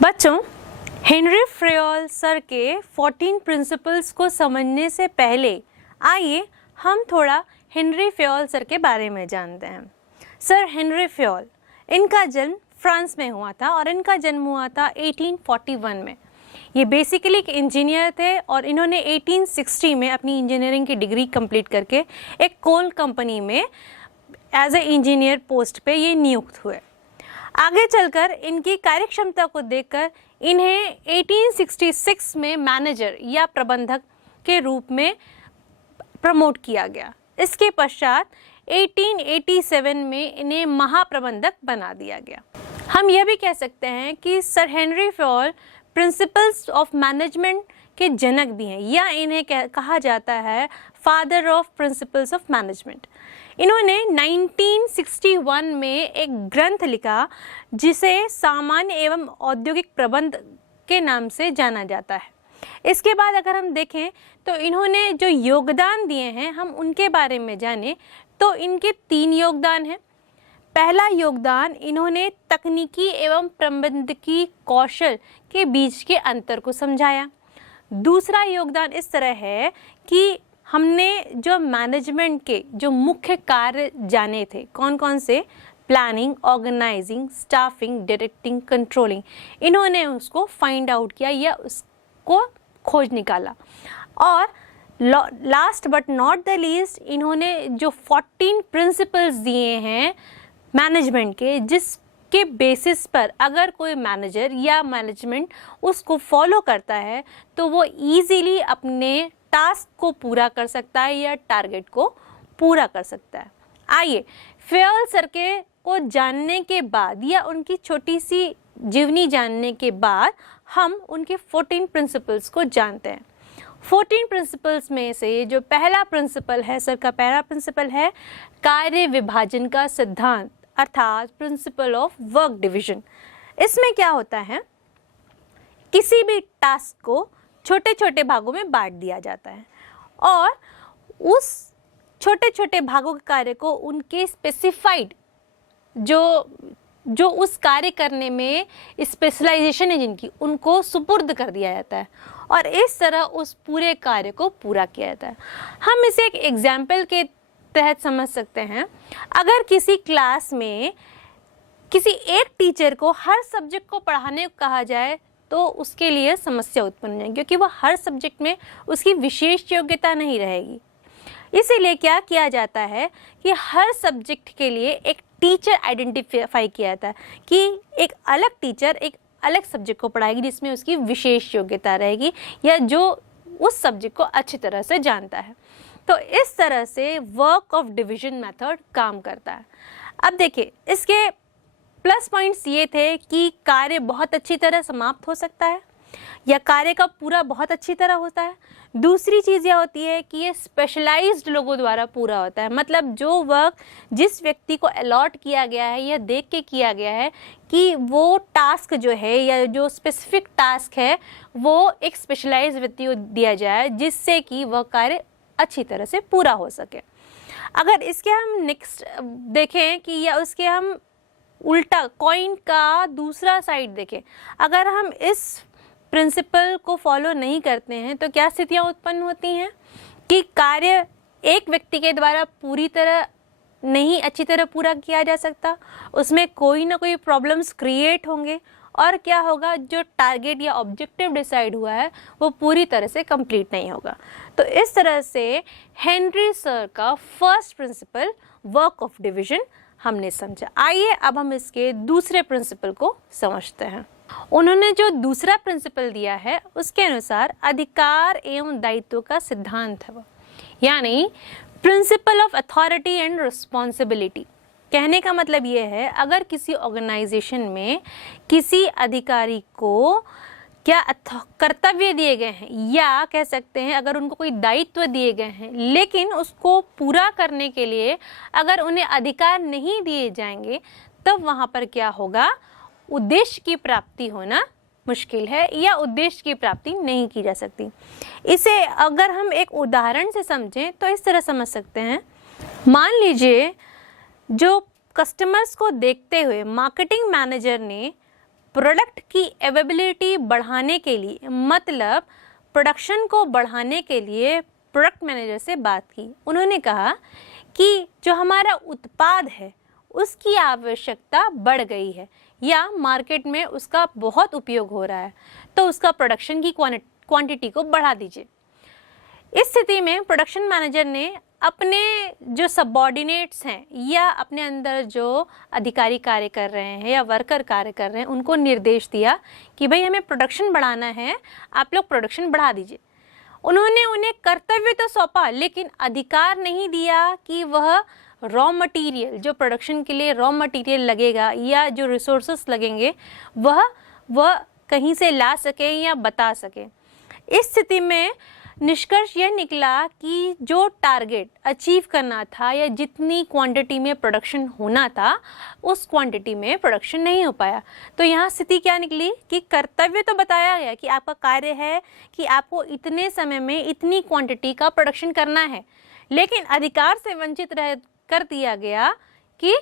बच्चों, Henry फ्रेयल sir के 14 principles को समझने से पहले आइए हम थोड़ा हेनरी फ्रेयल सर के बारे में जानते हैं। सर हेनरी फ्रेयल, इनका जन्म फ्रांस में हुआ था और इनका जन्म हुआ था 1841 में। ये बेसिकली एक इंजीनियर थे और इन्होंने 1860 में अपनी इंजीनियरिंग की डिग्री कंप्लीट करके एक कोल कंपनी में एज ए इंजीनियर पोस्ट पे ये नियुक्त हुए। आगे चलकर इनकी कार्यक्षमता को देखकर इन्हें 1866 में मैनेजर या प्रबंधक के रूप में प्रमोट किया गया। इसके पश्चात 1887 में इन्हें महाप्रबंधक बना दिया गया। हम यह भी कह सकते हैं कि sir Henri Fayol principles of management के जनक भी हैं, या इन्हें कहा जाता है father of principles of management. इन्होंने 1961 में एक ग्रंथ लिखा जिसे सामान्य एवं औद्योगिक प्रबंध के नाम से जाना जाता है। इसके बाद अगर हम देखें तो इन्होंने जो योगदान दिए हैं हम उनके बारे में जानें तो इनके 3 योगदान हैं। पहला योगदान, इन्होंने तकनीकी एवं प्रबंधकीय कौशल के बीच के अंतर को समझाया। दूसरा योगदान इस तरह है कि हमने जो मैनेजमेंट के जो मुख्य कार्य जाने थे, कौन कौन से, planning, organising, staffing, directing, controlling, इन्होंने उसको फाइंड आउट किया या उसको खोज निकाला। और last but not the least, इन्होंने जो 14 प्रिंसिपल्स दिए हैं मैनेजमेंट के, जिसके बेसिस पर अगर कोई मैनेजर या मैनेजमेंट उसको फॉलो करता है तो वो इजीली अपने टास्क को पूरा कर सकता है या टारगेट को पूरा कर सकता है। आइए फ्रेयल सर के को जानने के बाद या उनकी छोटी सी जीवनी जानने के बाद हम उनके 14 प्रिंसिपल्स को जानते हैं। 14 प्रिंसिपल्स में से जो पहला प्रिंसिपल है, सर का पहला प्रिंसिपल है कार्य विभाजन का सिद्धांत, अर्थात प्रिंसिपल ऑफ वर्क डिवीजन। इसमें क्या होता है, किसी भी टास्क को छोटे छोटे भागों में बांट दिया जाता है और उस छोटे छोटे भागों के कार्य को उनके स्पेसिफाइड जो उस कार्य करने में स्पेशलाइजेशन है जिनकी, उनको सुपुर्द कर दिया जाता है और इस तरह उस पूरे कार्य को पूरा किया जाता है। हम इसे एक एग्जाम्पल के तहत समझ सकते हैं। अगर किसी क्लास में किसी एक टीचर को हर सब्जेक्ट को पढ़ाने को कहा जाए तो उसके लिए समस्या उत्पन्न हो जाएगी, क्योंकि वह हर सब्जेक्ट में उसकी विशेष योग्यता नहीं रहेगी। इसीलिए क्या किया जाता है कि हर सब्जेक्ट के लिए एक टीचर आइडेंटिफाई किया जाता है कि एक अलग टीचर एक अलग सब्जेक्ट को पढ़ाएगी जिसमें उसकी विशेष योग्यता रहेगी या जो उस सब्जेक्ट को अच्छी तरह से जानता है। तो इस तरह से वर्क ऑफ डिवीजन मेथड काम करता है। अब देखिए, इसके प्लस पॉइंट्स ये थे कि कार्य बहुत अच्छी तरह समाप्त हो सकता है या कार्य का पूरा बहुत अच्छी तरह होता है। दूसरी चीज़ यह होती है कि ये स्पेशलाइज्ड लोगों द्वारा पूरा होता है, मतलब जो वर्क जिस व्यक्ति को अलॉट किया गया है यह देख के किया गया है कि वो टास्क जो है या जो स्पेसिफिक टास्क है वो एक स्पेशलाइज्ड व्यक्ति को दिया जाए जिससे कि वह कार्य अच्छी तरह से पूरा हो सके। अगर इसके हम नेक्स्ट देखें कि या उसके हम उल्टा कॉइन का दूसरा साइड देखें, अगर हम इस प्रिंसिपल को फॉलो नहीं करते हैं तो क्या स्थितियां उत्पन्न होती हैं कि कार्य एक व्यक्ति के द्वारा पूरी तरह नहीं अच्छी तरह पूरा किया जा सकता, उसमें कोई ना कोई प्रॉब्लम्स क्रिएट होंगे और क्या होगा, जो टारगेट या ऑब्जेक्टिव डिसाइड हुआ है वो पूरी तरह से कंप्लीट नहीं होगा। तो इस तरह से हेनरी सर का first principle work of division हमने समझा। आइए अब हम इसके दूसरे प्रिंसिपल को समझते हैं। उन्होंने जो दूसरा प्रिंसिपल दिया है उसके अनुसार अधिकार एवं दायित्व का सिद्धांत है वो, यानी principle of authority and responsibility. कहने का मतलब ये है, अगर किसी ऑर्गेनाइजेशन में किसी अधिकारी को क्या कर्तव्य दिए गए हैं या कह सकते हैं अगर उनको कोई दायित्व दिए गए हैं लेकिन उसको पूरा करने के लिए अगर उन्हें अधिकार नहीं दिए जाएंगे तब वहाँ पर क्या होगा, उद्देश्य की प्राप्ति होना मुश्किल है या उद्देश्य की प्राप्ति नहीं की जा सकती। इसे अगर हम एक उदाहरण से समझें तो इस तरह समझ सकते हैं, मान लीजिए जो कस्टमर्स को देखते हुए मार्केटिंग मैनेजर ने प्रोडक्ट की अवेलेबिलिटी बढ़ाने के लिए, मतलब प्रोडक्शन को बढ़ाने के लिए प्रोडक्ट मैनेजर से बात की। उन्होंने कहा कि जो हमारा उत्पाद है उसकी आवश्यकता बढ़ गई है या मार्केट में उसका बहुत उपयोग हो रहा है, तो उसका प्रोडक्शन की क्वांटिटी को बढ़ा दीजिए। इस स्थिति में प्रोडक्शन मैनेजर ने अपने जो सबऑर्डिनेट्स हैं या अपने अंदर जो अधिकारी कार्य कर रहे हैं या वर्कर कार्य कर रहे हैं उनको निर्देश दिया कि भाई हमें प्रोडक्शन बढ़ाना है, आप लोग प्रोडक्शन बढ़ा दीजिए। उन्होंने उन्हें कर्तव्य तो सौंपा लेकिन अधिकार नहीं दिया कि वह रॉ मटेरियल, जो प्रोडक्शन के लिए रॉ मटेरियल लगेगा या जो रिसोर्सेस लगेंगे वह कहीं से ला सके या बता सके। इस स्थिति में निष्कर्ष यह निकला कि जो टारगेट अचीव करना था या जितनी क्वांटिटी में प्रोडक्शन होना था उस क्वांटिटी में प्रोडक्शन नहीं हो पाया। तो यहाँ स्थिति क्या निकली कि कर्तव्य तो बताया गया कि आपका कार्य है कि आपको इतने समय में इतनी क्वांटिटी का प्रोडक्शन करना है, लेकिन अधिकार से वंचित कर दिया गया कि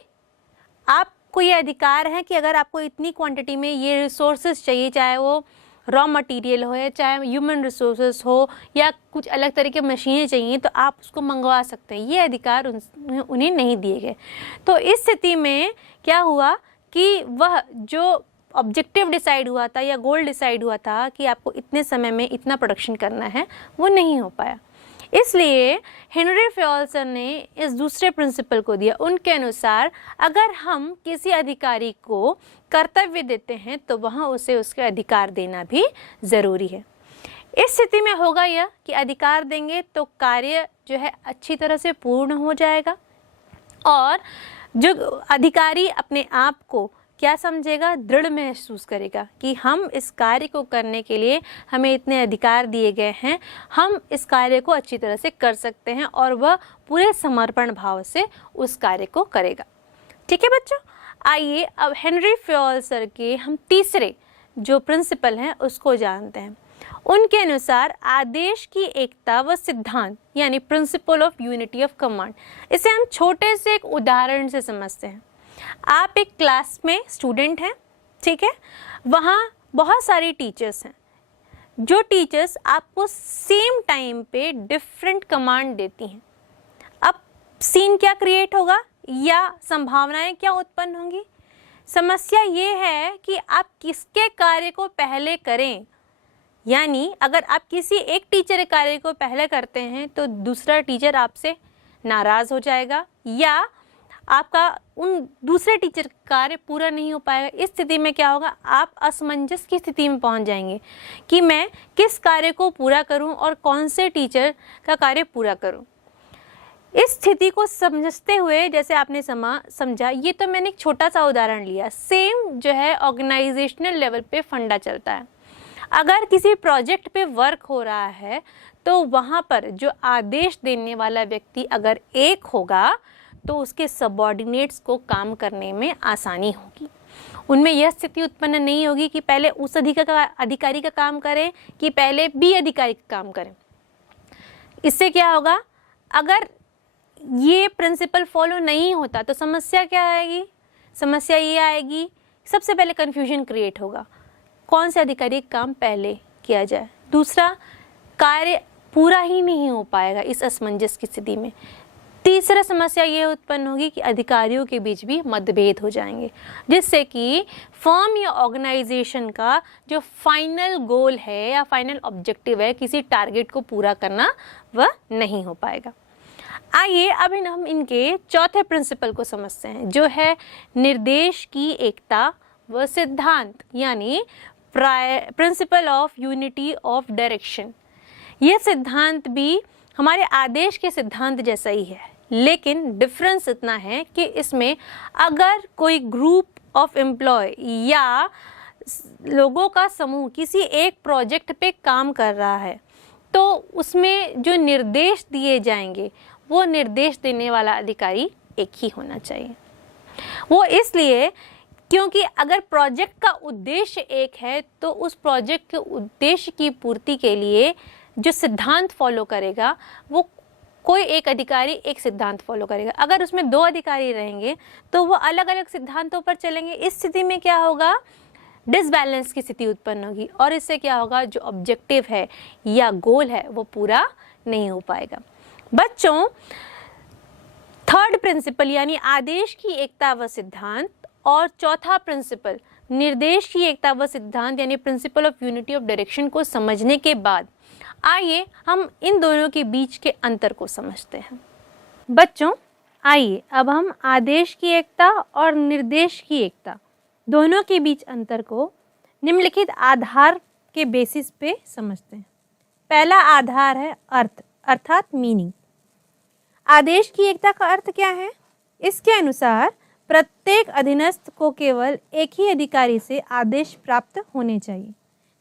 आपको ये अधिकार है कि अगर आपको इतनी क्वांटिटी में ये रिसोर्सेज चाहिए, चाहे वो रॉ मटेरियल हो या चाहे ह्यूमन रिसोर्सेस हो या कुछ अलग तरह की मशीनें चाहिए, तो आप उसको मंगवा सकते हैं। ये अधिकार उन्हें नहीं दिए गए। तो इस स्थिति में क्या हुआ कि वह जो ऑब्जेक्टिव डिसाइड हुआ था या गोल डिसाइड हुआ था कि आपको इतने समय में इतना प्रोडक्शन करना है, वो नहीं हो पाया। इसलिए हेनरी फ्योल्सर ने इस दूसरे प्रिंसिपल को दिया। उनके अनुसार अगर हम किसी अधिकारी को कर्तव्य देते हैं तो वहाँ उसे उसके अधिकार देना भी ज़रूरी है। इस स्थिति में होगा यह कि अधिकार देंगे तो कार्य जो है अच्छी तरह से पूर्ण हो जाएगा और जो अधिकारी अपने आप को क्या समझेगा, दृढ़ महसूस करेगा कि हम इस कार्य को करने के लिए हमें इतने अधिकार दिए गए हैं, हम इस कार्य को अच्छी तरह से कर सकते हैं और वह पूरे समर्पण भाव से उस कार्य को करेगा। ठीक है बच्चों, आइए अब हेनरी फ्योल्सर के हम तीसरे जो प्रिंसिपल हैं उसको जानते हैं। उनके अनुसार आदेश की एकता व सिद्धांत यानी principle of unity of command, इसे हम छोटे से एक उदाहरण से समझते हैं। आप एक क्लास में स्टूडेंट हैं, ठीक है, वहाँ बहुत सारी टीचर्स हैं। जो टीचर्स आपको सेम टाइम पे डिफरेंट कमांड देती हैं। अब सीन क्या क्रिएट होगा या संभावनाएं क्या उत्पन्न होंगी? समस्या ये है कि आप किसके कार्य को पहले करें, यानी अगर आप किसी एक टीचर के कार्य को पहले करते हैं तो दूसरा टीचर आपसे नाराज़ हो जाएगा या आपका उन दूसरे टीचर का कार्य पूरा नहीं हो पाएगा। इस स्थिति में क्या होगा, आप असमंजस की स्थिति में पहुंच जाएंगे कि मैं किस कार्य को पूरा करूं और कौन से टीचर का कार्य पूरा करूं। इस स्थिति को समझते हुए जैसे आपने समझा, ये तो मैंने एक छोटा सा उदाहरण लिया। सेम जो है ऑर्गेनाइजेशनल लेवल पे फंडा चलता है। अगर किसी प्रोजेक्ट पे वर्क हो रहा है तो वहाँ पर जो आदेश देने वाला व्यक्ति अगर एक होगा तो उसके सबऑर्डिनेट्स को काम करने में आसानी होगी। उनमें यह स्थिति उत्पन्न नहीं होगी कि पहले उस अधिकारी का काम करें कि पहले बी अधिकारी का काम करें। इससे क्या होगा, अगर ये प्रिंसिपल फॉलो नहीं होता तो समस्या क्या आएगी? समस्या ये आएगी, सबसे पहले कन्फ्यूजन क्रिएट होगा, कौन से अधिकारी का काम पहले किया जाए। दूसरा, कार्य पूरा ही नहीं हो पाएगा इस असमंजस की स्थिति में। तीसरा समस्या ये उत्पन्न होगी कि अधिकारियों के बीच भी मतभेद हो जाएंगे, जिससे कि फर्म या ऑर्गेनाइजेशन का जो फाइनल गोल है या फाइनल ऑब्जेक्टिव है, किसी टारगेट को पूरा करना, वह नहीं हो पाएगा। आइए अब हम इनके चौथे प्रिंसिपल को समझते हैं, जो है निर्देश की एकता व सिद्धांत यानी principle of unity of direction. यह सिद्धांत भी हमारे आदेश के सिद्धांत जैसा ही है, लेकिन डिफरेंस इतना है कि इसमें अगर कोई ग्रुप ऑफ एम्प्लॉय या लोगों का समूह किसी एक प्रोजेक्ट पे काम कर रहा है तो उसमें जो निर्देश दिए जाएंगे वो निर्देश देने वाला अधिकारी एक ही होना चाहिए। वो इसलिए क्योंकि अगर प्रोजेक्ट का उद्देश्य एक है तो उस प्रोजेक्ट के उद्देश्य की पूर्ति के लिए जो सिद्धांत फॉलो करेगा वो कोई एक अधिकारी एक सिद्धांत फॉलो करेगा। अगर उसमें दो अधिकारी रहेंगे तो वो अलग अलग सिद्धांतों पर चलेंगे। इस स्थिति में क्या होगा, डिसबैलेंस की स्थिति उत्पन्न होगी और इससे क्या होगा, जो ऑब्जेक्टिव है या गोल है वो पूरा नहीं हो पाएगा। बच्चों, थर्ड प्रिंसिपल यानी आदेश की एकता व सिद्धांत और चौथा प्रिंसिपल निर्देश की एकता व सिद्धांत यानी principle of unity of direction को समझने के बाद आइए हम इन दोनों के बीच के अंतर को समझते हैं। बच्चों, आइए अब हम आदेश की एकता और निर्देश की एकता दोनों के बीच अंतर को निम्नलिखित आधार के बेसिस पे समझते हैं। पहला आधार है अर्थ अर्थात मीनिंग। आदेश की एकता का अर्थ क्या है? इसके अनुसार प्रत्येक अधीनस्थ को केवल एक ही अधिकारी से आदेश प्राप्त होने चाहिए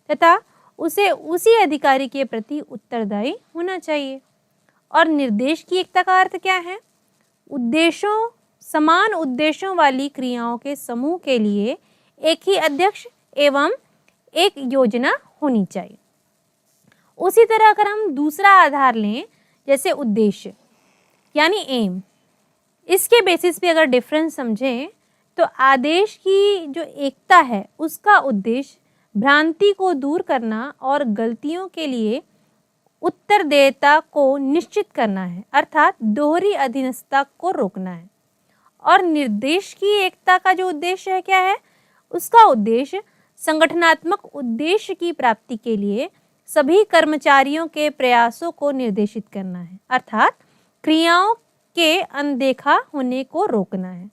तथा उसे उसी अधिकारी के प्रति उत्तरदायी होना चाहिए। और निर्देश की एकता का अर्थ क्या है? उद्देश्यों समान उद्देश्यों वाली क्रियाओं के समूह के लिए एक ही अध्यक्ष एवं एक योजना होनी चाहिए। उसी तरह अगर हम दूसरा आधार लें, जैसे उद्देश्य यानी एम, इसके बेसिस पे अगर डिफरेंस समझें तो आदेश की जो एकता है उसका उद्देश्य भ्रांति को दूर करना और गलतियों के लिए उत्तरदेयता को निश्चित करना है, अर्थात दोहरी अधीनस्थता को रोकना है। और निर्देश की एकता का जो उद्देश्य है क्या है? उसका उद्देश्य संगठनात्मक उद्देश्य की प्राप्ति के लिए सभी कर्मचारियों के प्रयासों को निर्देशित करना है, अर्थात क्रियाओं के अनदेखा होने को रोकना है।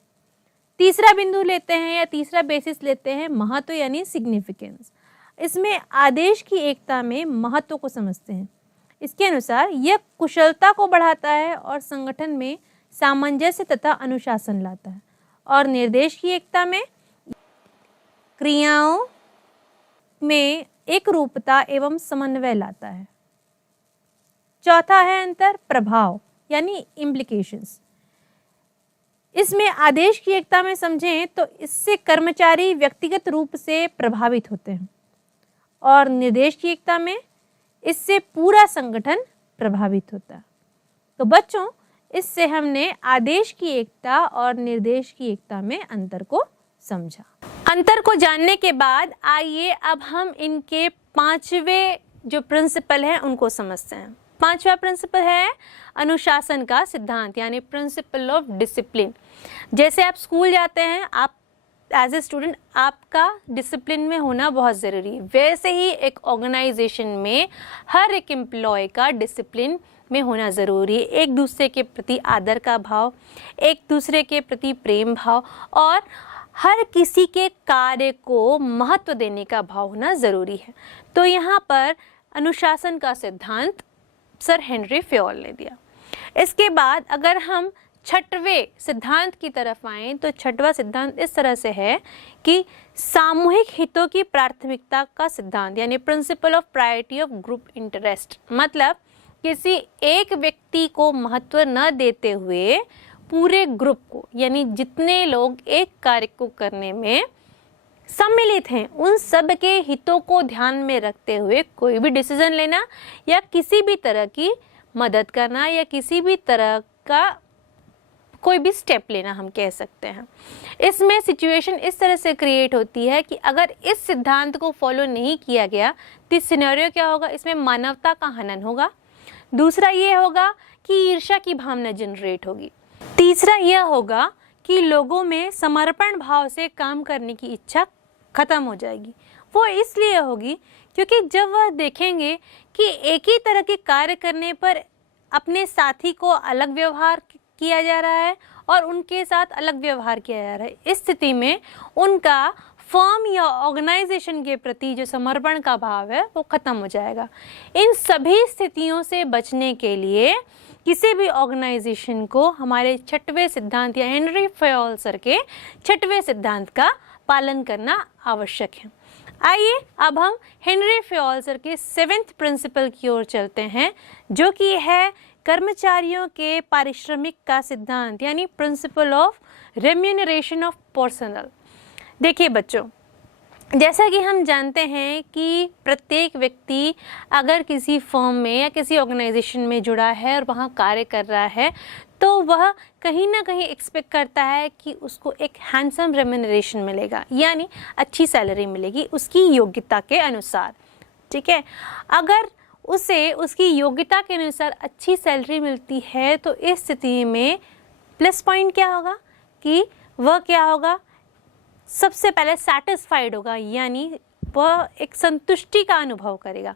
तीसरा बिंदु लेते हैं या तीसरा बेसिस लेते हैं महत्व यानी सिग्निफिकेंस। इसमें आदेश की एकता में महत्व को समझते हैं। इसके अनुसार यह कुशलता को बढ़ाता है और संगठन में सामंजस्य तथा अनुशासन लाता है। और निर्देश की एकता में क्रियाओं में एक रूपता एवं समन्वय लाता है। चौथा है अंतर प्रभाव यानी इम्प्लीकेशंस। इसमें आदेश की एकता में समझें तो इससे कर्मचारी व्यक्तिगत रूप से प्रभावित होते हैं और निर्देश की एकता में इससे पूरा संगठन प्रभावित होता है। तो बच्चों, इससे हमने आदेश की एकता और निर्देश की एकता में अंतर को समझा। अंतर को जानने के बाद आइए अब हम इनके पांचवे जो प्रिंसिपल हैं उनको समझते हैं। पांचवा प्रिंसिपल है अनुशासन का सिद्धांत यानी प्रिंसिपल ऑफ डिसिप्लिन। जैसे आप स्कूल जाते हैं, आप एज ए स्टूडेंट आपका डिसिप्लिन में होना बहुत ज़रूरी है, वैसे ही एक ऑर्गेनाइजेशन में हर एक एम्प्लॉय का डिसिप्लिन में होना ज़रूरी है। एक दूसरे के प्रति आदर का भाव, एक दूसरे के प्रति प्रेम भाव और हर किसी के कार्य को महत्व देने का भाव होना ज़रूरी है। तो यहाँ पर अनुशासन का सिद्धांत सर हेनरी फेयोल ने दिया। इसके बाद अगर हम छठवें सिद्धांत की तरफ आएँ तो छठवां सिद्धांत इस तरह से है कि सामूहिक हितों की प्राथमिकता का सिद्धांत यानी principle of priority of group interest. मतलब किसी एक व्यक्ति को महत्व न देते हुए पूरे ग्रुप को यानी जितने लोग एक कार्य को करने में सम्मिलित हैं उन सब के हितों को ध्यान में रखते हुए कोई भी डिसीजन लेना या किसी भी तरह की मदद करना या किसी भी तरह का कोई भी स्टेप लेना हम कह सकते हैं। इसमें सिचुएशन इस तरह से क्रिएट होती है कि अगर इस सिद्धांत को फॉलो नहीं किया गया तो सिनेरियो क्या होगा, इसमें मानवता का हनन होगा। दूसरा ये होगा कि ईर्ष्या की भावना जनरेट होगी। तीसरा यह होगा कि लोगों में समर्पण भाव से काम करने की इच्छा खत्म हो जाएगी। वो इसलिए होगी क्योंकि जब वह देखेंगे कि एक ही तरह के कार्य करने पर अपने साथी को अलग व्यवहार किया जा रहा है और उनके साथ अलग व्यवहार किया जा रहा है, इस स्थिति में उनका फर्म या ऑर्गेनाइजेशन के प्रति जो समर्पण का भाव है वो खत्म हो जाएगा। इन सभी स्थितियों से बचने के लिए किसी भी ऑर्गेनाइजेशन को हमारे छठवें सिद्धांत या हेनरी फेयोल सर के छठवें सिद्धांत का पालन करना आवश्यक है। आइए अब हम हेनरी फेयोल सर के 7th प्रिंसिपल की ओर चलते हैं जो कि है कर्मचारियों के पारिश्रमिक का सिद्धांत यानी principle of remuneration of personal. देखिए बच्चों, जैसा कि हम जानते हैं कि प्रत्येक व्यक्ति अगर किसी फर्म में या किसी ऑर्गेनाइजेशन में जुड़ा है और वहाँ कार्य कर रहा है तो वह कहीं ना कहीं एक्सपेक्ट करता है कि उसको एक हैंडसम रेम्यूनरेशन मिलेगा, यानी अच्छी सैलरी मिलेगी उसकी योग्यता के अनुसार। ठीक है, अगर उसे उसकी योग्यता के अनुसार अच्छी सैलरी मिलती है तो इस स्थिति में प्लस पॉइंट क्या होगा कि वह क्या होगा, सबसे पहले सेटिस्फाइड होगा, यानी वह एक संतुष्टि का अनुभव करेगा।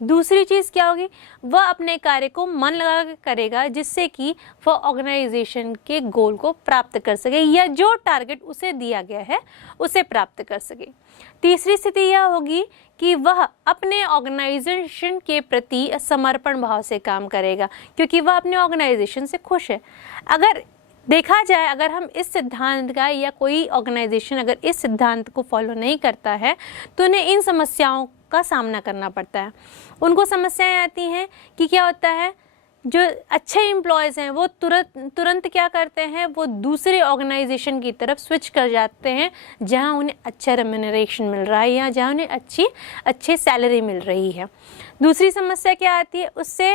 दूसरी चीज़ क्या होगी, वह अपने कार्य को मन लगा कर करेगा जिससे कि वह ऑर्गेनाइजेशन के गोल को प्राप्त कर सके या जो टारगेट उसे दिया गया है उसे प्राप्त कर सके। तीसरी स्थिति यह होगी कि वह अपने ऑर्गेनाइजेशन के प्रति समर्पण भाव से काम करेगा क्योंकि वह अपने ऑर्गेनाइजेशन से खुश है। अगर देखा जाए, अगर हम इस सिद्धांत का या कोई ऑर्गेनाइजेशन अगर इस सिद्धांत को फॉलो नहीं करता है तो उन्हें इन समस्याओं का सामना करना पड़ता है। उनको समस्याएं आती हैं कि क्या होता है, जो अच्छे एम्प्लॉयज़ हैं वो तुरंत क्या करते हैं, वो दूसरे ऑर्गेनाइजेशन की तरफ स्विच कर जाते हैं जहां उन्हें अच्छा रेम्यूनरेशन मिल रहा है या जहां उन्हें अच्छी सैलरी मिल रही है। दूसरी समस्या क्या आती है, उससे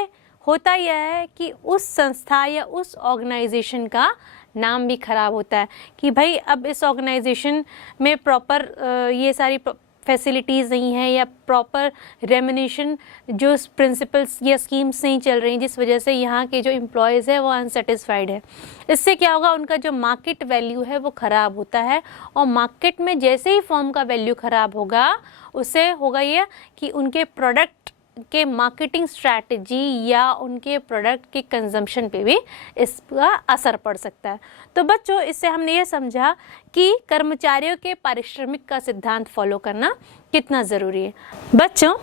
होता यह है कि उस संस्था या उस ऑर्गेनाइजेशन का नाम भी खराब होता है कि भाई अब इस ऑर्गेनाइजेशन में प्रॉपर ये सारी फैसिलिटीज़ नहीं है या प्रॉपर रेम्यूनरेशन जो प्रिंसिपल्स या स्कीम्स नहीं चल रही, जिस वजह से यहाँ के जो एम्प्लॉयज़ है वो अनसेटिस्फाइड है। इससे क्या होगा, उनका जो मार्केट वैल्यू है वो ख़राब होता है और मार्केट में जैसे ही फर्म का वैल्यू ख़राब होगा उससे होगा ये कि उनके प्रोडक्ट के मार्केटिंग स्ट्रैटेजी या उनके प्रोडक्ट के कंजम्पशन पे भी इसका असर पड़ सकता है। तो बच्चों, इससे हमने ये समझा कि कर्मचारियों के पारिश्रमिक का सिद्धांत फॉलो करना कितना ज़रूरी है। बच्चों,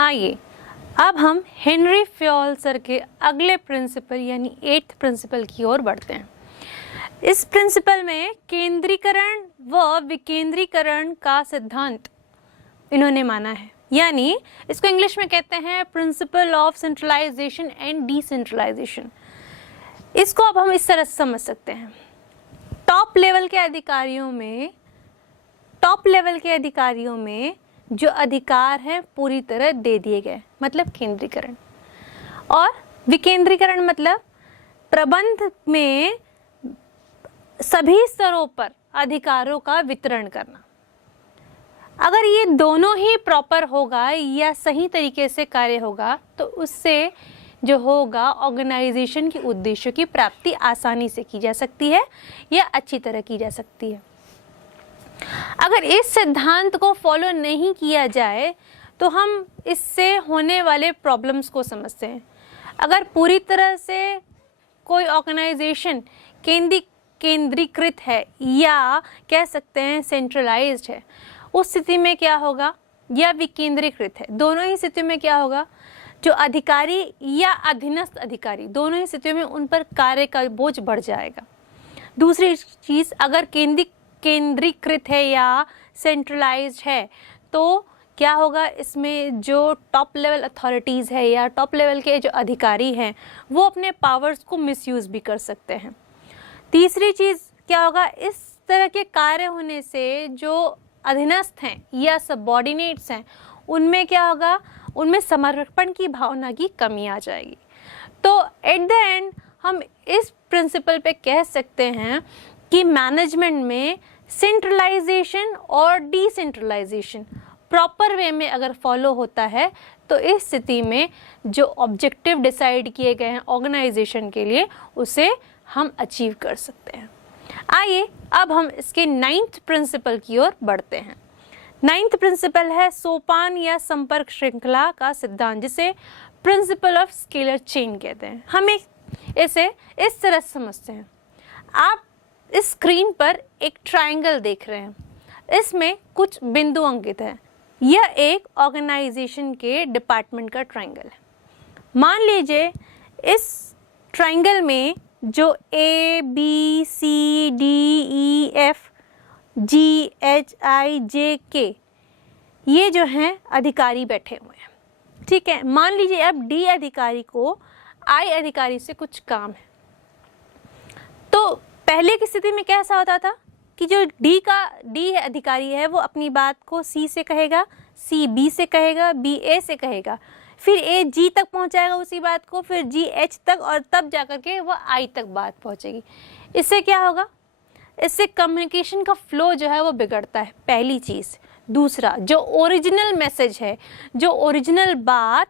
आइए अब हम हेनरी फ्योल्सर के अगले प्रिंसिपल यानी 8th प्रिंसिपल की ओर बढ़ते हैं। इस प्रिंसिपल में केंद्रीकरण व विकेंद्रीकरण का सिद्धांत इन्होंने माना है, यानी इसको इंग्लिश में कहते हैं principle of centralisation and decentralisation. इसको अब हम इस तरह से समझ सकते हैं, टॉप लेवल के अधिकारियों में जो अधिकार हैं पूरी तरह दे दिए गए, मतलब केंद्रीकरण, और विकेंद्रीकरण मतलब प्रबंध में सभी स्तरों पर अधिकारों का वितरण करना। अगर ये दोनों ही प्रॉपर होगा या सही तरीके से कार्य होगा तो उससे जो होगा ऑर्गेनाइजेशन के उद्देश्यों की प्राप्ति आसानी से की जा सकती है या अच्छी तरह की जा सकती है। अगर इस सिद्धांत को फॉलो नहीं किया जाए तो हम इससे होने वाले प्रॉब्लम्स को समझते हैं। अगर पूरी तरह से कोई ऑर्गेनाइजेशन केंद्रीकृत है या कह सकते हैं सेंट्रलाइज्ड है, उस स्थिति में क्या होगा, या विकेंद्रीकृत है, दोनों ही स्थितियों में क्या होगा, जो अधिकारी या अधीनस्थ अधिकारी दोनों ही स्थितियों में उन पर कार्य का बोझ बढ़ जाएगा। दूसरी चीज़, अगर केंद्रीकृत है या सेंट्रलाइज्ड है तो क्या होगा, इसमें जो टॉप लेवल अथॉरिटीज़ है या टॉप लेवल के जो अधिकारी हैं वो अपने पावर्स को मिसयूज़ भी कर सकते हैं। तीसरी चीज़ क्या होगा, इस तरह के कार्य होने से जो अधीनस्थ हैं या सबऑर्डिनेट्स हैं उनमें क्या होगा, उनमें समर्पण की भावना की कमी आ जाएगी। तो एट द एंड हम इस प्रिंसिपल पे कह सकते हैं कि मैनेजमेंट में सेंट्रलाइजेशन और डिसेंट्रलाइजेशन प्रॉपर वे में अगर फॉलो होता है तो इस स्थिति में जो ऑब्जेक्टिव डिसाइड किए गए हैं ऑर्गेनाइजेशन के लिए उसे हम अचीव कर सकते हैं। आइए अब हम इसके 9th प्रिंसिपल की ओर बढ़ते हैं। 9th प्रिंसिपल है सोपान या संपर्क श्रृंखला का सिद्धांत, जिसे प्रिंसिपल ऑफ स्केलर चेन कहते हैं। हम इसे इस तरह समझते हैं, आप इस स्क्रीन पर एक ट्रायंगल देख रहे हैं, इसमें कुछ बिंदु अंकित हैं। यह एक ऑर्गेनाइजेशन के डिपार्टमेंट का ट्रायंगल है। मान लीजिए इस ट्रायंगल में जो A, B, C, D, E, F, G, H, I, J, K ये जो हैं अधिकारी बैठे हुए हैं, ठीक है। मान लीजिए अब D अधिकारी को I अधिकारी से कुछ काम है, तो पहले की स्थिति में कैसा होता था कि जो D अधिकारी है वो अपनी बात को C से कहेगा, C B से कहेगा, B A से कहेगा, फिर ए जी तक पहुंचाएगा उसी बात को, फिर जी एच तक, और तब जाकर के वह आई तक बात पहुंचेगी। इससे क्या होगा, इससे कम्युनिकेशन का फ्लो जो है वो बिगड़ता है, पहली चीज़। दूसरा, जो ओरिजिनल मैसेज है, जो ओरिजिनल बात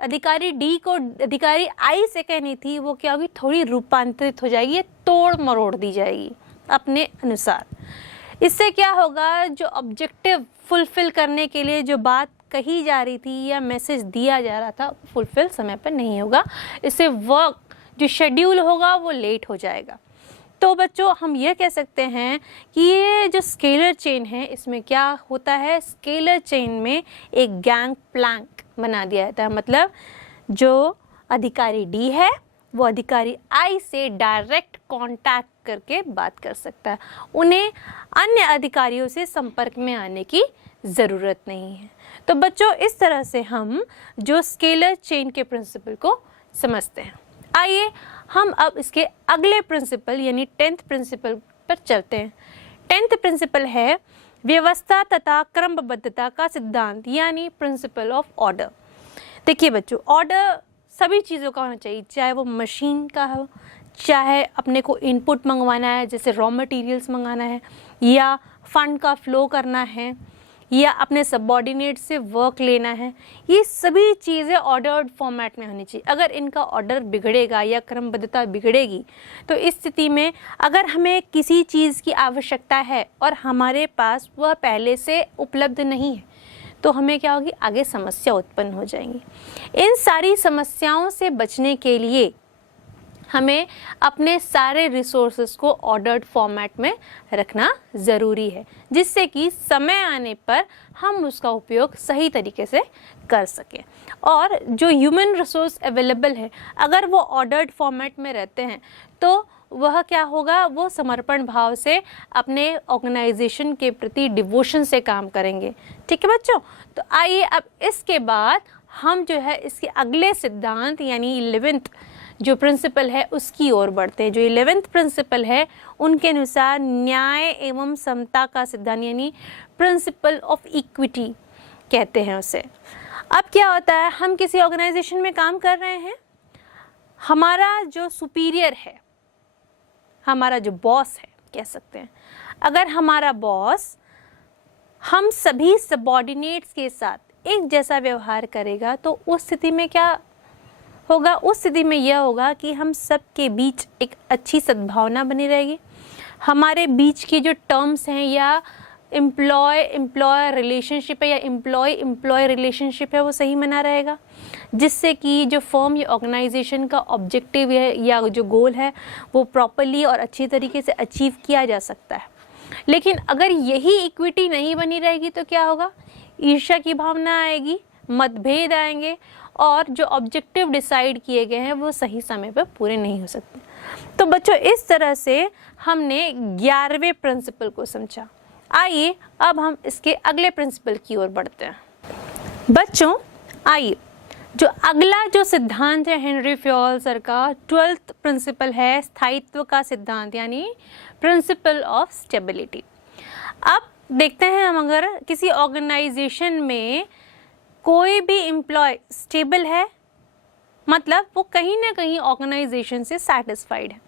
अधिकारी डी को अधिकारी आई से कहनी थी, वो क्या होगी, थोड़ी रूपांतरित हो जाएगी, तोड़ मरोड़ दी जाएगी अपने अनुसार। इससे क्या होगा, जो ऑब्जेक्टिव फुलफिल करने के लिए जो बात कही जा रही थी या मैसेज दिया जा रहा था, फुलफिल समय पर नहीं होगा। इससे वर्क जो शेड्यूल होगा वो लेट हो जाएगा। तो बच्चों, हम ये कह सकते हैं कि ये जो स्केलर चेन है, इसमें क्या होता है, स्केलर चेन में एक गैंग प्लैंक बना दिया जाता है। मतलब जो अधिकारी डी है वो अधिकारी आई से डायरेक्ट कांटेक्ट करके बात कर सकता है, उन्हें अन्य अधिकारियों से संपर्क में आने की ज़रूरत नहीं है। तो बच्चों, इस तरह से हम जो स्केलर चेन के प्रिंसिपल को समझते हैं। आइए हम अब इसके अगले प्रिंसिपल यानी 10th प्रिंसिपल पर चलते हैं। 10th प्रिंसिपल है व्यवस्था तथा क्रमबद्धता का सिद्धांत यानी प्रिंसिपल ऑफ ऑर्डर। देखिए बच्चों, ऑर्डर सभी चीज़ों का होना चाहिए, चाहे वो मशीन का हो, चाहे अपने को इनपुट मंगवाना है जैसे रॉ मटेरियल्स मंगाना है, या फंड का फ्लो करना है, या अपने सबऑर्डिनेट से वर्क लेना है, ये सभी चीज़ें ऑर्डर्ड फॉर्मेट में होनी चाहिए। अगर इनका ऑर्डर बिगड़ेगा या क्रमबद्धता बिगड़ेगी तो इस स्थिति में अगर हमें किसी चीज़ की आवश्यकता है और हमारे पास वह पहले से उपलब्ध नहीं है तो हमें क्या होगी, आगे समस्या उत्पन्न हो जाएंगी। इन सारी समस्याओं से बचने के लिए हमें अपने सारे रिसोर्सेज को ऑर्डर्ड फॉर्मेट में रखना ज़रूरी है, जिससे कि समय आने पर हम उसका उपयोग सही तरीके से कर सकें। और जो ह्यूमन रिसोर्स अवेलेबल है, अगर वो ऑर्डर्ड फॉर्मेट में रहते हैं तो वह क्या होगा, वो समर्पण भाव से अपने ऑर्गेनाइजेशन के प्रति डिवोशन से काम करेंगे। ठीक है बच्चों, तो आइए अब इसके बाद हम जो है इसके अगले सिद्धांत यानी 11th जो प्रिंसिपल है उसकी ओर बढ़ते हैं। जो 11th प्रिंसिपल है उनके अनुसार न्याय एवं समता का सिद्धांत यानी प्रिंसिपल ऑफ इक्विटी कहते हैं उसे। अब क्या होता है, हम किसी ऑर्गेनाइजेशन में काम कर रहे हैं, हमारा जो सुपीरियर है, हमारा जो बॉस है कह सकते हैं, अगर हमारा बॉस हम सभी सबऑर्डिनेट्स के साथ एक जैसा व्यवहार करेगा तो उस स्थिति में क्या होगा, उस स्थिति में यह होगा कि हम सब के बीच एक अच्छी सद्भावना बनी रहेगी। हमारे बीच की जो टर्म्स हैं या एम्प्लॉय रिलेशनशिप है या एम्प्लॉय रिलेशनशिप है वो सही बना रहेगा, जिससे कि जो फर्म या ऑर्गेनाइजेशन का ऑब्जेक्टिव है या जो गोल है वो प्रॉपरली और अच्छी तरीके से अचीव किया जा सकता है। लेकिन अगर यही इक्विटी नहीं बनी रहेगी तो क्या होगा, ईर्ष्या की भावना आएगी, मतभेद आएंगे और जो ऑब्जेक्टिव डिसाइड किए गए हैं वो सही समय पर पूरे नहीं हो सकते। तो बच्चों, इस तरह से हमने 11वें प्रिंसिपल को समझा। आइए अब हम इसके अगले प्रिंसिपल की ओर बढ़ते हैं। बच्चों आइए, जो अगला जो सिद्धांत है हेनरी फ्योल सर का 12th प्रिंसिपल है स्थायित्व का सिद्धांत यानी प्रिंसिपल ऑफ स्टेबिलिटी। अब देखते हैं हम, अगर किसी ऑर्गेनाइजेशन में कोई भी एम्प्लॉय स्टेबल है मतलब वो कहीं ना कहीं ऑर्गेनाइजेशन से सेटिस्फाइड है।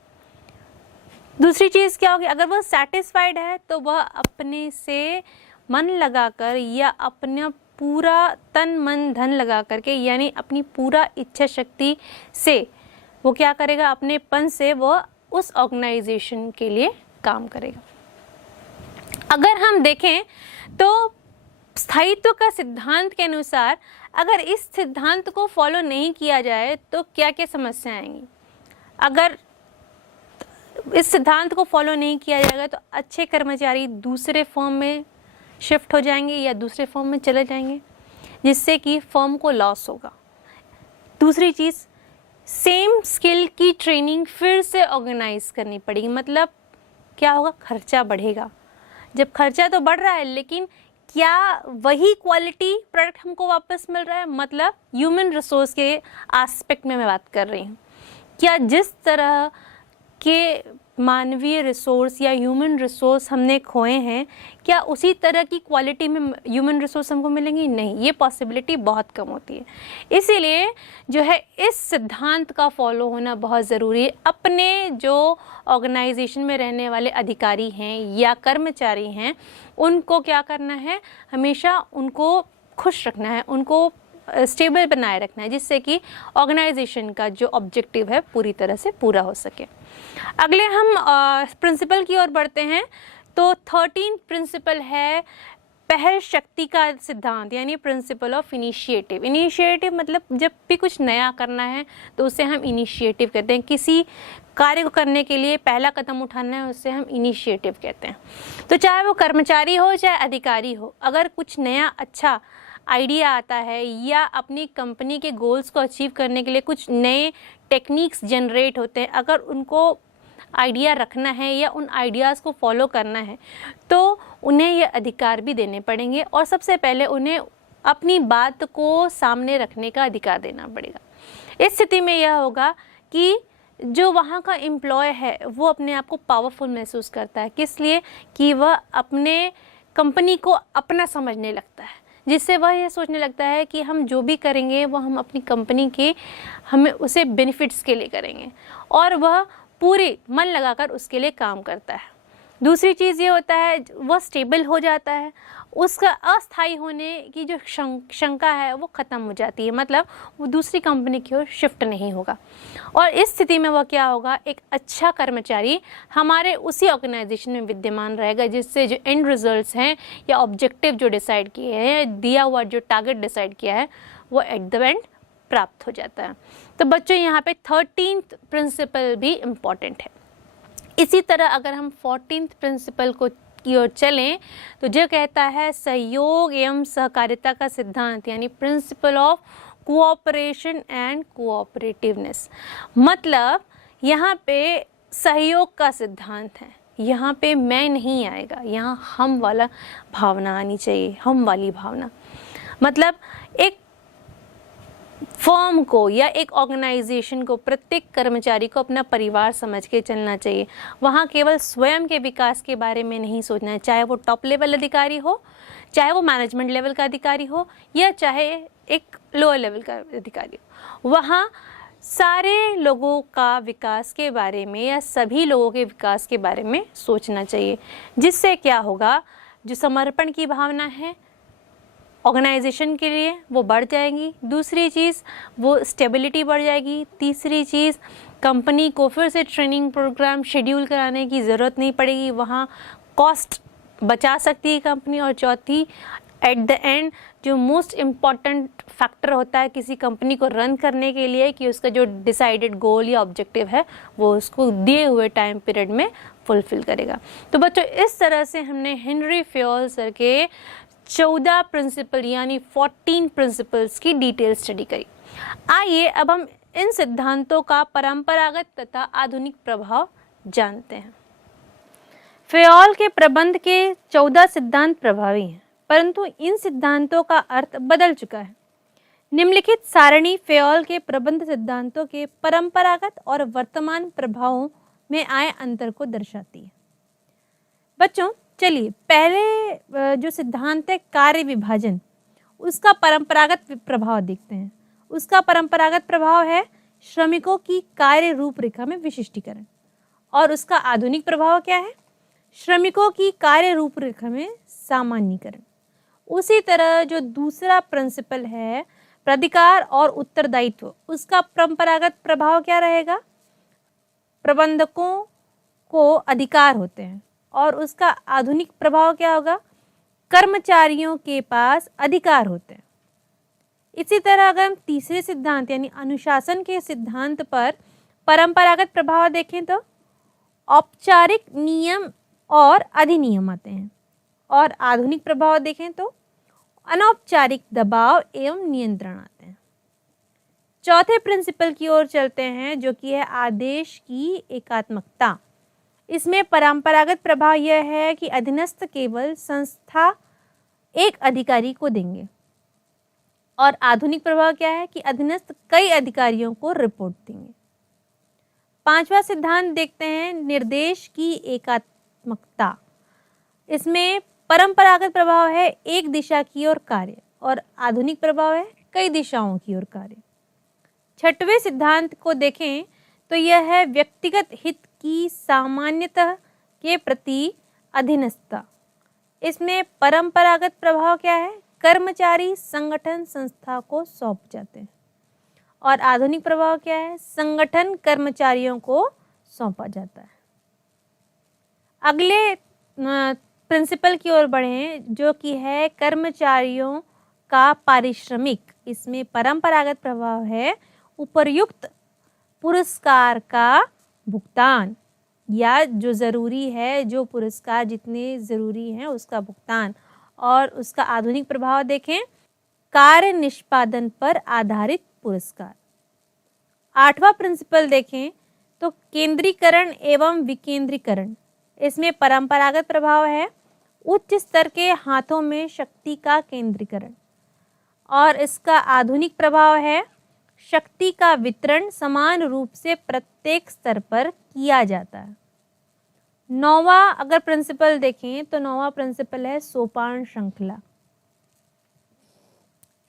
दूसरी चीज़ क्या होगी, अगर वह सेटिस्फाइड है तो वह अपने से मन लगाकर या अपना पूरा तन मन धन लगा करके यानी अपनी पूरा इच्छा शक्ति से वो क्या करेगा, अपने पन से वह उस ऑर्गेनाइजेशन के लिए काम करेगा। अगर हम देखें तो स्थायित्व का सिद्धांत के अनुसार अगर इस सिद्धांत को फॉलो नहीं किया जाए तो क्या क्या समस्याएं आएंगी। अगर इस सिद्धांत को फॉलो नहीं किया जाएगा तो अच्छे कर्मचारी दूसरे फर्म में शिफ्ट हो जाएंगे या दूसरे फर्म में चले जाएंगे, जिससे कि फर्म को लॉस होगा। दूसरी चीज़, सेम स्किल की ट्रेनिंग फिर से ऑर्गेनाइज करनी पड़ेगी, मतलब क्या होगा, खर्चा बढ़ेगा। जब खर्चा तो बढ़ रहा है लेकिन क्या वही क्वालिटी प्रोडक्ट हमको वापस मिल रहा है, मतलब ह्यूमन रिसोर्स के एस्पेक्ट में मैं बात कर रही हूँ। क्या जिस तरह के मानवीय रिसोर्स या ह्यूमन रिसोर्स हमने खोए हैं, क्या उसी तरह की क्वालिटी में ह्यूमन रिसोर्स हमको मिलेंगी? नहीं, ये पॉसिबिलिटी बहुत कम होती है। इसीलिए जो है इस सिद्धांत का फॉलो होना बहुत ज़रूरी है। अपने जो ऑर्गेनाइजेशन में रहने वाले अधिकारी हैं या कर्मचारी हैं, उनको क्या करना है, हमेशा उनको खुश रखना है, उनको स्टेबल बनाए रखना है, जिससे कि ऑर्गेनाइजेशन का जो ऑब्जेक्टिव है पूरी तरह से पूरा हो सके। अगले हम प्रिंसिपल की ओर बढ़ते हैं। तो 13th प्रिंसिपल है पहल शक्ति का सिद्धांत, यानी प्रिंसिपल ऑफ इनिशिएटिव। इनिशिएटिव मतलब जब भी कुछ नया करना है तो उसे हम इनिशिएटिव कहते हैं। किसी कार्य को करने के लिए पहला कदम उठाना है, उससे हम इनिशिएटिव कहते हैं। तो चाहे वो कर्मचारी हो चाहे अधिकारी हो, अगर कुछ नया अच्छा आइडिया आता है या अपनी कंपनी के गोल्स को अचीव करने के लिए कुछ नए टेक्निक्स जनरेट होते हैं, अगर उनको आइडिया रखना है या उन आइडियाज़ को फॉलो करना है, तो उन्हें ये अधिकार भी देने पड़ेंगे और सबसे पहले उन्हें अपनी बात को सामने रखने का अधिकार देना पड़ेगा। इस स्थिति में यह होगा कि जो वहाँ का एम्प्लॉय है वो अपने आप को पावरफुल महसूस करता है। किस लिए? कि वह अपने कंपनी को अपना समझने लगता है, जिससे वह यह सोचने लगता है कि हम जो भी करेंगे वो हम अपनी कंपनी के हमें उसे बेनिफिट्स के लिए करेंगे और वह पूरे मन लगाकर उसके लिए काम करता है। दूसरी चीज़ ये होता है वह स्टेबल हो जाता है, उसका अस्थायी होने की जो शंका है वो ख़त्म हो जाती है, मतलब वो दूसरी कंपनी की ओर शिफ्ट नहीं होगा। और इस स्थिति में वह क्या होगा, एक अच्छा कर्मचारी हमारे उसी ऑर्गेनाइजेशन में विद्यमान रहेगा, जिससे जो एंड रिजल्ट्स हैं या ऑब्जेक्टिव जो डिसाइड किए हैं, दिया हुआ जो टारगेट डिसाइड किया है, वो एट द एंड प्राप्त हो जाता है। तो बच्चों यहाँ पे 13th प्रिंसिपल भी इम्पॉर्टेंट है। इसी तरह अगर हम 14th प्रिंसिपल को की ओर चलें तो जो कहता है सहयोग एवं सहकारिता का सिद्धांत, यानी principle of cooperation and cooperativeness. मतलब यहाँ पे सहयोग का सिद्धांत है, यहाँ पे मैं नहीं आएगा, यहाँ हम वाला भावना आनी चाहिए, हम वाली भावना। मतलब एक फर्म को या एक ऑर्गेनाइजेशन को, प्रत्येक कर्मचारी को अपना परिवार समझ के चलना चाहिए। वहाँ केवल स्वयं के विकास के बारे में नहीं सोचना है, चाहे वो टॉप लेवल अधिकारी हो, चाहे वो मैनेजमेंट लेवल का अधिकारी हो या चाहे एक लोअर लेवल का अधिकारी हो। वहाँ सारे लोगों का विकास के बारे में या सभी लोगों के विकास के बारे में सोचना चाहिए, जिससे क्या होगा, जो समर्पण की भावना है ऑर्गेनाइजेशन के लिए वो बढ़ जाएगी। दूसरी चीज़ वो स्टेबिलिटी बढ़ जाएगी। तीसरी चीज़ कंपनी को फिर से ट्रेनिंग प्रोग्राम शेड्यूल कराने की ज़रूरत नहीं पड़ेगी, वहाँ कॉस्ट बचा सकती है कंपनी। और चौथी, एट द एंड जो मोस्ट इम्पॉर्टेंट फैक्टर होता है किसी कंपनी को रन करने के लिए, कि उसका जो डिसाइडेड गोल या ऑब्जेक्टिव है वो उसको दिए हुए टाइम पीरियड में फुलफिल करेगा। तो बच्चों इस तरह से हमने हेनरी फेयोल सर के 14 प्रिंसिपल यानी 14 प्रिंसिपल्स की डिटेल स्टडी करी। आइए अब हम इन सिद्धांतों का परंपरागत तथा आधुनिक प्रभाव जानते हैं। फेयोल के प्रबंध के 14 सिद्धांत प्रभावी हैं, परंतु इन सिद्धांतों का अर्थ बदल चुका है। निम्नलिखित सारणी फेयोल के प्रबंध सिद्धांतों के परंपरागत और वर्तमान प्रभावों में आए अंतर को दर्शाती है। बच्चों चलिए पहले जो सिद्धांत है कार्य विभाजन, उसका परंपरागत प्रभाव देखते हैं। उसका परंपरागत प्रभाव है श्रमिकों की कार्य रूपरेखा में विशिष्टीकरण, और उसका आधुनिक प्रभाव क्या है, श्रमिकों की कार्य रूपरेखा में सामान्यीकरण। उसी तरह जो दूसरा प्रिंसिपल है प्राधिकार और उत्तरदायित्व, उसका परंपरागत प्रभाव क्या रहेगा, प्रबंधकों को अधिकार होते हैं, और उसका आधुनिक प्रभाव क्या होगा, कर्मचारियों के पास अधिकार होते हैं। इसी तरह अगर हम तीसरे सिद्धांत यानी अनुशासन के सिद्धांत पर परंपरागत प्रभाव देखें तो औपचारिक नियम और अधिनियम आते हैं, और आधुनिक प्रभाव देखें तो अनौपचारिक दबाव एवं नियंत्रण आते हैं। चौथे प्रिंसिपल की ओर चलते हैं जो कि है आदेश की एकात्मकता। इसमें परंपरागत प्रभाव यह है कि अधीनस्थ केवल संस्था एक अधिकारी को देंगे, और आधुनिक प्रभाव क्या है कि अधीनस्थ कई अधिकारियों को रिपोर्ट देंगे। 5वां सिद्धांत देखते हैं, निर्देश की एकात्मकता। इसमें परंपरागत प्रभाव है एक दिशा की ओर कार्य और आधुनिक प्रभाव है कई दिशाओं की ओर कार्य। 6वें सिद्धांत को देखें तो यह है व्यक्तिगत हित की सामान्यतः के प्रति अधीनस्थता। इसमें परंपरागत प्रभाव क्या है, कर्मचारी संगठन संस्था को सौंप जाते हैं, और आधुनिक प्रभाव क्या है, संगठन कर्मचारियों को सौंपा जाता है। अगले प्रिंसिपल की ओर बढ़ें जो कि है कर्मचारियों का पारिश्रमिक। इसमें परंपरागत प्रभाव है उपर्युक्त पुरस्कार का भुगतान, या जो ज़रूरी है, जो पुरस्कार जितने ज़रूरी हैं उसका भुगतान। और उसका आधुनिक प्रभाव देखें, कार्य निष्पादन पर आधारित पुरस्कार। 8वां प्रिंसिपल देखें तो केंद्रीकरण एवं विकेंद्रीकरण। इसमें परंपरागत प्रभाव है उच्च स्तर के हाथों में शक्ति का केंद्रीकरण, और इसका आधुनिक प्रभाव है शक्ति का वितरण समान रूप से प्रत्येक स्तर पर किया जाता है। 9वां अगर प्रिंसिपल देखें तो 9वां प्रिंसिपल है सोपान श्रृंखला।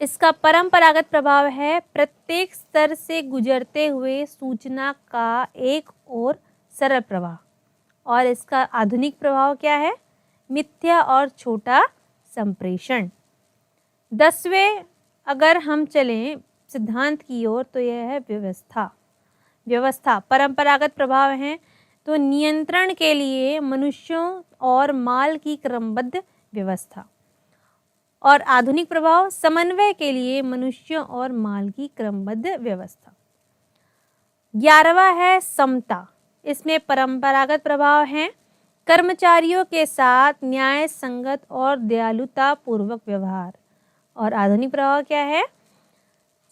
इसका परंपरागत प्रभाव है प्रत्येक स्तर से गुजरते हुए सूचना का एक और सरल प्रवाह, और इसका आधुनिक प्रभाव क्या है, मिथ्या और छोटा संप्रेषण। 10वें अगर हम चलें सिद्धांत की ओर तो यह है व्यवस्था। परंपरागत प्रभाव है तो नियंत्रण के लिए मनुष्यों और माल की क्रमबद्ध व्यवस्था, और आधुनिक प्रभाव समन्वय के लिए मनुष्यों और माल की क्रमबद्ध व्यवस्था। 11वां है समता। इसमें परंपरागत प्रभाव है कर्मचारियों के साथ न्याय संगत और दयालुता पूर्वक व्यवहार, और आधुनिक प्रभाव क्या है,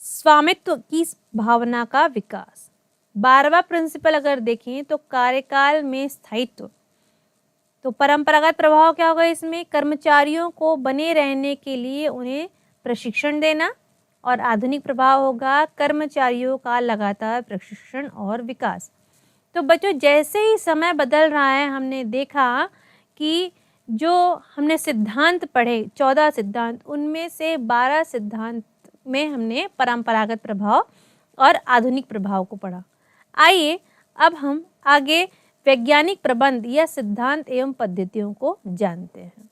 स्वामित्व की भावना का विकास। 12वां प्रिंसिपल अगर देखें तो कार्यकाल में स्थायित्व। तो परंपरागत प्रभाव क्या होगा, इसमें कर्मचारियों को बने रहने के लिए उन्हें प्रशिक्षण देना, और आधुनिक प्रभाव होगा कर्मचारियों का लगातार प्रशिक्षण और विकास। तो बच्चों जैसे ही समय बदल रहा है, हमने देखा कि जो हमने सिद्धांत पढ़े 14 सिद्धांत, उनमें से 12 सिद्धांत में हमने परंपरागत प्रभाव और आधुनिक प्रभाव को पढ़ा। आइए अब हम आगे वैज्ञानिक प्रबंध या सिद्धांत एवं पद्धतियों को जानते हैं।